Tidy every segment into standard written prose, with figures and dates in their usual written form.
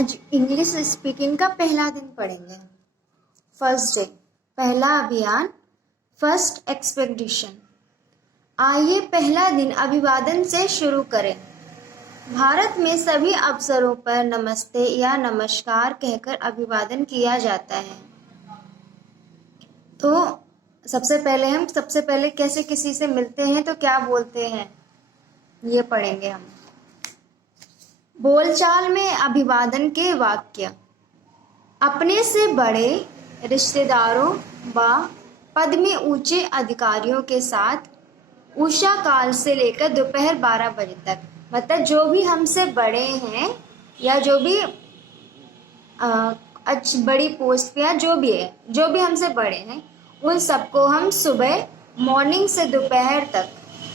आज English speaking का पहला दिन पढ़ेंगे। फर्स्ट डे, पहला अभियान, फर्स्ट एक्सपेडिशन। आइए पहला दिन अभिवादन से शुरू करें। भारत में सभी अवसरों पर नमस्ते या नमस्कार कहकर अभिवादन किया जाता है। तो सबसे पहले कैसे किसी से मिलते हैं तो क्या बोलते हैं, ये पढ़ेंगे हम। बोलचाल में अभिवादन के वाक्य। अपने से बड़े रिश्तेदारों व पद में ऊंचे अधिकारियों के साथ उषा काल से लेकर दोपहर 12 बजे तक, मतलब जो भी हमसे बड़े हैं या जो भी बड़ी पोस्ट पे या जो भी हमसे बड़े हैं, उन सबको हम सुबह मॉर्निंग से दोपहर तक,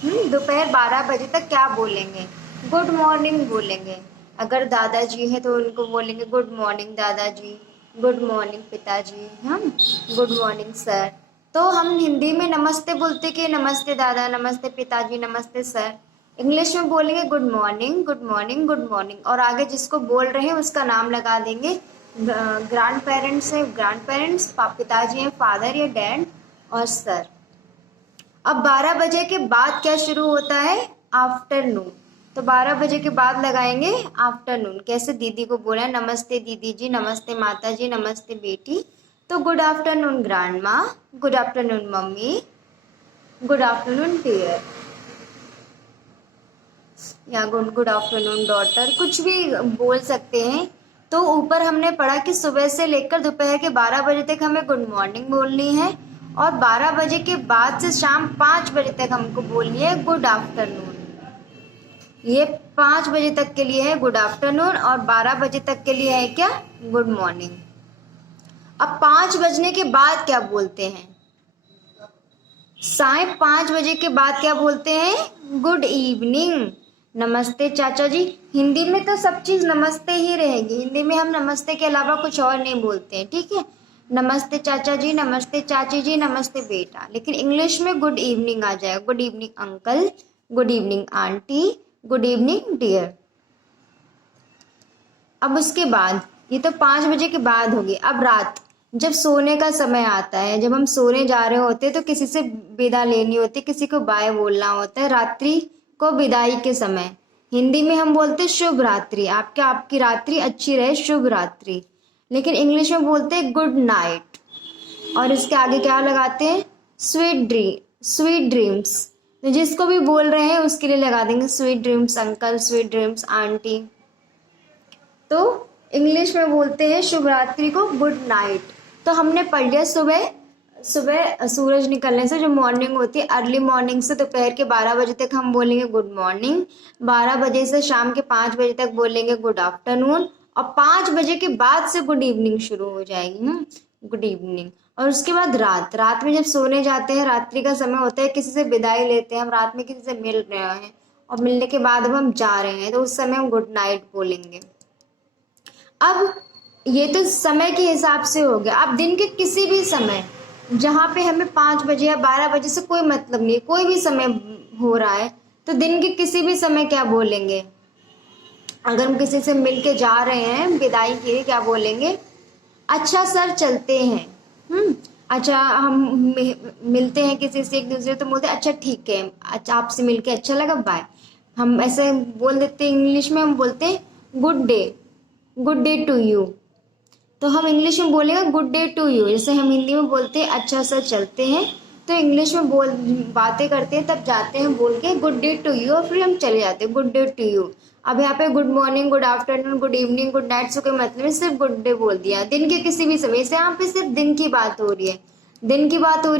दोपहर 12 बजे तक क्या बोलेंगे, गुड मॉर्निंग बोलेंगे। अगर दादाजी हैं तो उनको बोलेंगे गुड मॉर्निंग दादाजी, गुड मॉर्निंग पिताजी, हम गुड मॉर्निंग सर। तो हम हिंदी में नमस्ते बोलते कि नमस्ते दादा, नमस्ते पिताजी, नमस्ते सर। इंग्लिश में बोलेंगे good morning, good morning, good morning. और आगे जिसको बोल रहे हैं उसका नाम लगा देंगे। ग्रैंड पेरेंट्स है ग्रैंड पेरेंट्स, पिताजी हैं फादर या डैड, और सर। अब 12 बजे के बाद क्या शुरू होता है, आफ्टरनून। तो 12 बजे के बाद लगाएंगे आफ्टरनून। कैसे, दीदी को बोला है नमस्ते दीदी जी, नमस्ते माता जी, नमस्ते बेटी। तो good afternoon grandma, good afternoon mummy, good afternoon dear, या गुड आफ्टरनून डॉटर, कुछ भी बोल सकते हैं। तो ऊपर हमने पढ़ा कि सुबह से लेकर दोपहर के 12 बजे तक हमें गुड मॉर्निंग बोलनी है, और 12 बजे के बाद से शाम 5 बजे तक हमको बोलनी है गुड आफ्टरनून। ये 5 बजे तक के लिए है गुड आफ्टरनून, और 12 बजे तक के लिए है क्या, गुड मॉर्निंग। अब 5 बजने के बाद क्या बोलते हैं, 5:30 बजे के बाद क्या बोलते हैं, गुड इवनिंग, नमस्ते चाचा जी। हिंदी में तो सब चीज नमस्ते ही रहेगी, हिंदी में हम नमस्ते के अलावा कुछ और नहीं बोलते हैं, ठीक है। नमस्ते चाचा जी, नमस्ते चाची जी, नमस्ते बेटा। लेकिन इंग्लिश में गुड इवनिंग आ जाएगा, good evening uncle, good evening aunty, good evening dear. अब उसके बाद, ये तो 5 बजे के बाद होगी। अब रात, जब सोने का समय आता है, जब हम सोने जा रहे होते हैं तो किसी से विदा लेनी होती है, किसी को बाय बोलना होता है। रात्रि को विदाई के समय हिंदी में हम बोलते हैं शुभ रात्रि, आपकी रात्रि अच्छी रहे, शुभ रात्रि। लेकिन इंग्लिश में बोलते हैं गुड नाइट, और इसके आगे क्या लगाते हैं, स्वीट ड्रीम्स। तो जिसको भी बोल रहे हैं उसके लिए लगा देंगे sweet dreams uncle, sweet dreams aunty. तो इंग्लिश में बोलते हैं शुभ रात्रि को गुड नाइट। तो हमने पढ़ लिया सुबह सूरज निकलने से जो मॉर्निंग होती है, अर्ली मॉर्निंग से दोपहर के 12 बजे तक हम बोलेंगे गुड मॉर्निंग, 12 बजे से शाम के 5 बजे तक बोलेंगे गुड आफ्टरनून, और 5 बजे के बाद से गुड इवनिंग शुरू हो जाएगी, गुड इवनिंग। और उसके बाद रात में जब सोने जाते हैं, रात्रि का समय होता है, किसी से विदाई लेते हैं, हम रात में किसी से मिल रहे हैं और मिलने के बाद अब हम जा रहे हैं, तो उस समय हम गुड नाइट बोलेंगे। अब ये तो समय के हिसाब से हो गया। अब दिन के किसी भी समय जहाँ पे हमें 5 बजे या 12 बजे से कोई मतलब नहीं, कोई भी समय हो रहा है, तो दिन के किसी भी समय क्या बोलेंगे। अगर हम किसी से मिल के जा रहे हैं विदाई के लिए, क्या बोलेंगे, अच्छा सर चलते हैं। अच्छा, हम मिलते हैं किसी से एक दूसरे, तो बोलते हैं अच्छा ठीक है, अच्छा आपसे मिलके अच्छा लगा, बाय। हम ऐसे बोल देते हैं। इंग्लिश में हम बोलते हैं गुड डे टू यू। तो हम इंग्लिश में बोलेंगे गुड डे टू यू। जैसे हम हिंदी में बोलते हैं अच्छा सर चलते हैं, तो इंग्लिश में बातें करते हैं तब जाते हैं बोल के गुड डे टू यू, और फिर हम चले जाते हैं गुड डे टू यू। अब यहाँ पे good morning, good afternoon, good evening, good night से कोई मतलब नहीं, सिर्फ गुड डे बोल दिया। दिन के किसी भी समय से, यहाँ पे सिर्फ दिन की बात हो रही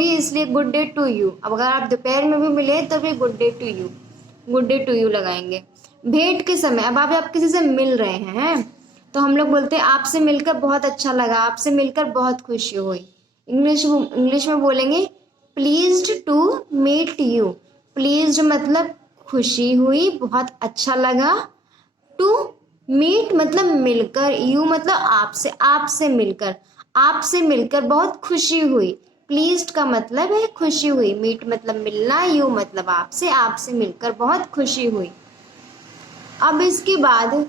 है, इसलिए गुड डे टू यू। अब अगर आप दोपहर में भी मिले तो भी गुड डे टू यू लगाएंगे। भेंट के समय, अब आप किसी से मिल रहे हैं तो हम लोग बोलते हैं आपसे मिलकर बहुत अच्छा लगा, आपसे मिलकर बहुत खुशी हुई। इंग्लिश में बोलेंगे pleased to meet you. Pleased मतलब खुशी हुई, बहुत अच्छा लगा। टू मीट मतलब मिलकर, यू मतलब आपसे मिलकर बहुत खुशी हुई। प्लीज्ड का मतलब है खुशी हुई, मीट मतलब मिलना, यू मतलब आपसे मिलकर बहुत खुशी हुई। अब इसके बाद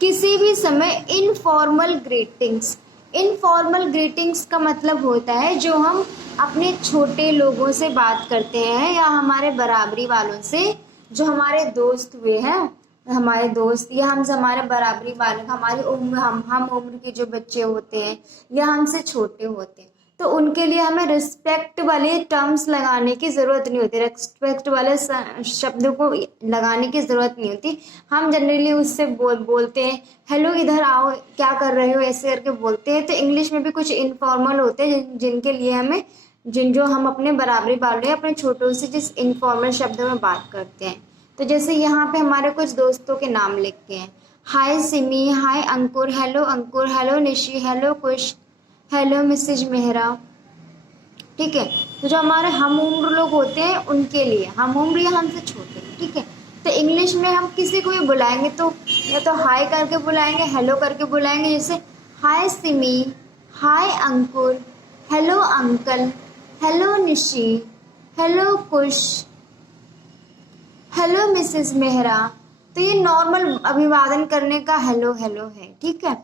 किसी भी समय इनफॉर्मल ग्रीटिंग्स। इनफॉर्मल ग्रीटिंग्स का मतलब होता है जो हम अपने छोटे लोगों से बात करते हैं या हमारे बराबरी वालों से, जो हमारे दोस्त हुए हैं, हमारे दोस्त या हमसे हमारे बराबरी वाले, हमारी उम्र, हम उम्र के जो बच्चे होते हैं या हमसे छोटे होते हैं, तो उनके लिए हमें रिस्पेक्ट वाले टर्म्स लगाने की ज़रूरत नहीं होती, रिस्पेक्ट वाले शब्दों को लगाने की ज़रूरत नहीं होती। हम जनरली उससे बोलते हैं हेलो इधर आओ, क्या कर रहे हो, ऐसे करके बोलते हैं। तो इंग्लिश में भी कुछ इनफॉर्मल होते हैं जिनके लिए हमें जो हम अपने बराबरी वाले अपने छोटों से जिस इनफॉर्मल शब्दों में बात करते हैं। तो जैसे यहाँ पे हमारे कुछ दोस्तों के नाम लिख के हैं, हाय Simi, hi Ankur, hello Nishi, hello Kush, hello Mrs Mehra. ठीक है, तो जो हमारे हम उम्र लोग होते हैं उनके लिए, हम उम्र या हमसे छोटे, ठीक है। तो इंग्लिश में हम किसी को भी बुलाएंगे तो या तो हाय करके बुलाएंगे, हेलो करके बुलाएंगे। जैसे hi Simi, hi Ankur, hello uncle, hello Nishi, hello Kush, hello Mrs Mehra. तो ये नॉर्मल अभिवादन करने का हेलो हेलो है, ठीक है।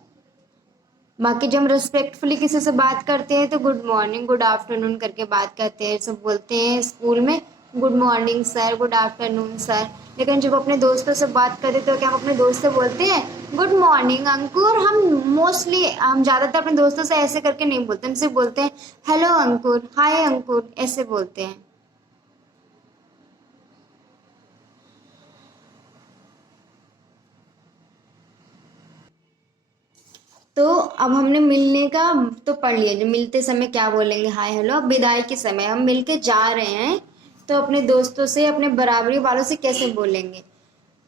बाकी जब हम रिस्पेक्टफुली किसी से बात करते हैं तो गुड मॉर्निंग, गुड आफ्टरनून करके बात करते हैं, सब बोलते हैं स्कूल में good morning sir, good afternoon sir. लेकिन जब अपने दोस्तों से बात करते तो क्या हम अपने दोस्त से बोलते हैं गुड मॉर्निंग अंकुर। हम ज़्यादातर अपने दोस्तों से ऐसे करके नहीं बोलते, हम सिर्फ बोलते हैं हेलो अंकुर, हाय अंकुर, ऐसे बोलते हैं। तो अब हमने मिलने का तो पढ़ लिया, जो मिलते समय क्या बोलेंगे हाय हेलो। अब विदाई के समय हम मिलके जा रहे हैं तो अपने दोस्तों से, अपने बराबरी वालों से कैसे बोलेंगे?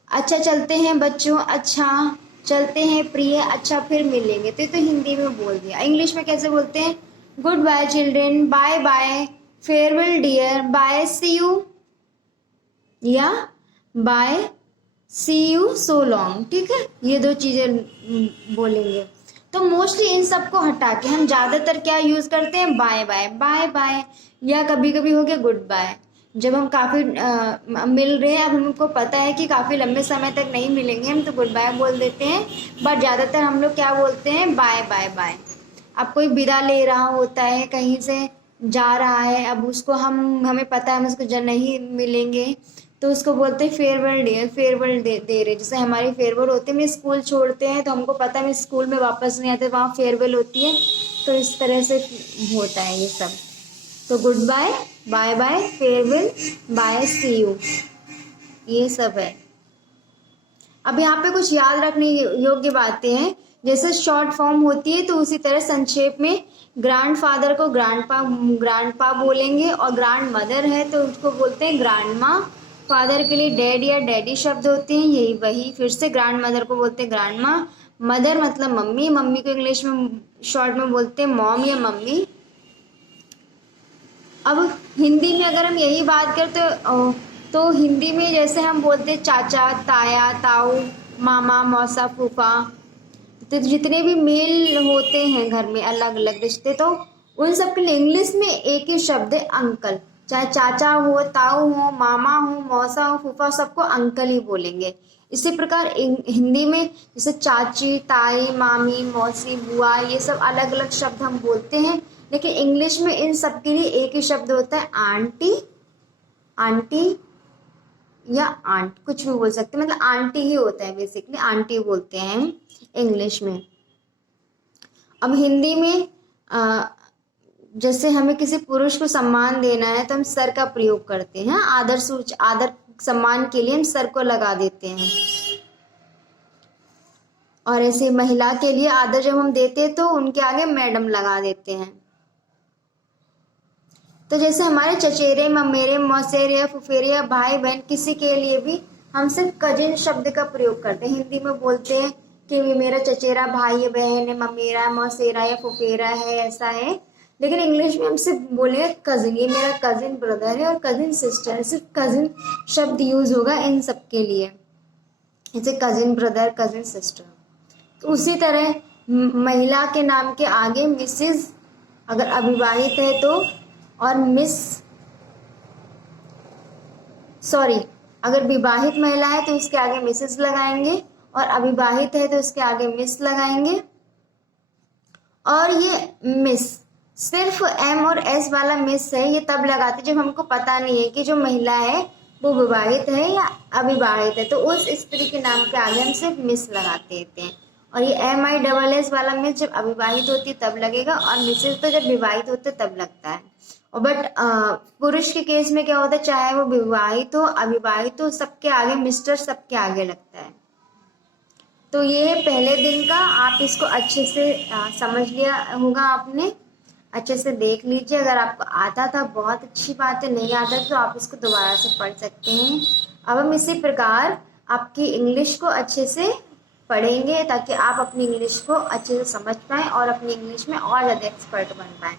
अच्छा चलते हैं बच्चों, अच्छा चलते हैं प्रिय, अच्छा फिर मिलेंगे। तो ये तो हिंदी में बोल दिया। इंग्लिश में कैसे बोलते हैं? Good bye children, bye bye, farewell dear, bye see you, या bye see you so long. ठीक है, ये दो चीजें बोलेंगे। तो मोस्टली इन सबको हटा के हम ज्यादातर क्या यूज करते हैं? बाय बाय, बाय बाय, या कभी कभी हो गया गुड बाय। जब हम काफी मिल रहे हैं, अब हमको पता है कि काफी लंबे समय तक नहीं मिलेंगे हम, तो गुड बाय बोल देते हैं। बट ज्यादातर हम लोग क्या बोलते हैं? Bye bye bye. अब कोई विदा ले रहा होता है, कहीं से जा रहा है, अब उसको हमें पता है हम उसको नहीं मिलेंगे, तो उसको बोलते हैं फेयरवेल डे, फेयरवेल दे रहे। जैसे हमारी फेयरवेल होती है, हम स्कूल छोड़ते हैं तो हमको पता है हम स्कूल में वापस नहीं आते, वहाँ फेयरवेल होती है। तो इस तरह से होता है ये सब। तो goodbye, bye bye, farewell, bye, see you, ये सब है। अब यहाँ पे कुछ याद रखने योग्य बातें हैं। जैसे शॉर्ट फॉर्म होती है तो उसी तरह संक्षेप में ग्रैंडफादर को ग्रैंडपा बोलेंगे, और ग्रैंड मदर है तो उसको बोलते हैं ग्रैंड माँ। फादर के लिए डैड या डैडी शब्द होते हैं, यही वही फिर से ग्रैंड मदर को बोलते हैं ग्रैंड माँ। मदर मतलब मम्मी, मम्मी को इंग्लिश में शॉर्ट में बोलते हैं मॉम या मम्मी। अब हिंदी में अगर हम यही बात करें तो हिंदी में जैसे हम बोलते हैं चाचा, ताया, ताऊ, मामा, मौसा, फूफा। तो जितने भी मेल होते हैं घर में, अलग अलग रिश्ते, तो उन सब के लिए इंग्लिश में एक ही शब्द है अंकल। चाहे चाचा हो, ताऊ हो, मामा हो, मौसा हो, फूफा, सबको अंकल ही बोलेंगे। इसी प्रकार हिंदी में जैसे चाची, ताई, मामी, मौसी, बुआ, ये सब अलग अलग शब्द हम बोलते हैं। लेकिन इंग्लिश में इन सब के लिए एक ही शब्द होता है आंटी, आंटी या आंट, कुछ भी बोल सकते हैं, मतलब आंटी ही होता है, बेसिकली आंटी बोलते हैं हम इंग्लिश में। अब हिंदी में जैसे हमें किसी पुरुष को सम्मान देना है तो हम सर का प्रयोग करते हैं। आदर सम्मान के लिए हम सर को लगा देते हैं। और ऐसे महिला के लिए आदर जब हम देते हैं तो उनके आगे मैडम लगा देते हैं। तो जैसे हमारे चचेरे, ममेरे, मौसेरे या फुफेरे या भाई बहन, किसी के लिए भी हम सिर्फ कजिन शब्द का प्रयोग करते हैं। हिंदी में बोलते हैं कि ये मेरा चचेरा भाई या बहन है, ममेरा, मौसेरा या फुफेरा है, ऐसा है। लेकिन इंग्लिश में हम सिर्फ बोलेंगे कजिन, ये मेरा कजिन ब्रदर है और कजिन सिस्टर है। सिर्फ कजिन शब्द यूज होगा इन सब के लिए, जैसे कजिन ब्रदर, कजिन सिस्टर। तो उसी तरह महिला के नाम के आगे मिसेज अगर अविवाहित है तो, और अगर विवाहित महिला है तो उसके आगे मिसेस लगाएंगे, और अविवाहित है तो उसके आगे मिस लगाएंगे। और ये मिस सिर्फ एम और एस वाला मिस है, ये तब लगाते जब हमको पता नहीं है कि जो महिला है वो विवाहित है या अविवाहित है, तो उस स्त्री के नाम के आगे हम सिर्फ मिस लगाते देते हैं। और ये एम आई डबल एस वाला मिस जब अविवाहित होती है तब लगेगा, और मिसेज तो जब विवाहित होते तब लगता है। और बट पुरुष के केस में क्या होता है, चाहे वो विवाहित हो अविवाहित हो, सबके आगे मिस्टर सबके आगे लगता है। तो ये पहले दिन का आप इसको अच्छे से समझ लिया होगा आपने, अच्छे से देख लीजिए। अगर आपको आता था बहुत अच्छी बात है, नहीं आता तो आप इसको दोबारा से पढ़ सकते हैं। अब हम इसी प्रकार आपकी इंग्लिश को अच्छे से पढ़ेंगे ताकि आप अपनी इंग्लिश को अच्छे से समझ पाएँ और अपनी इंग्लिश में और ज़्यादा एक्सपर्ट बन पाएँ।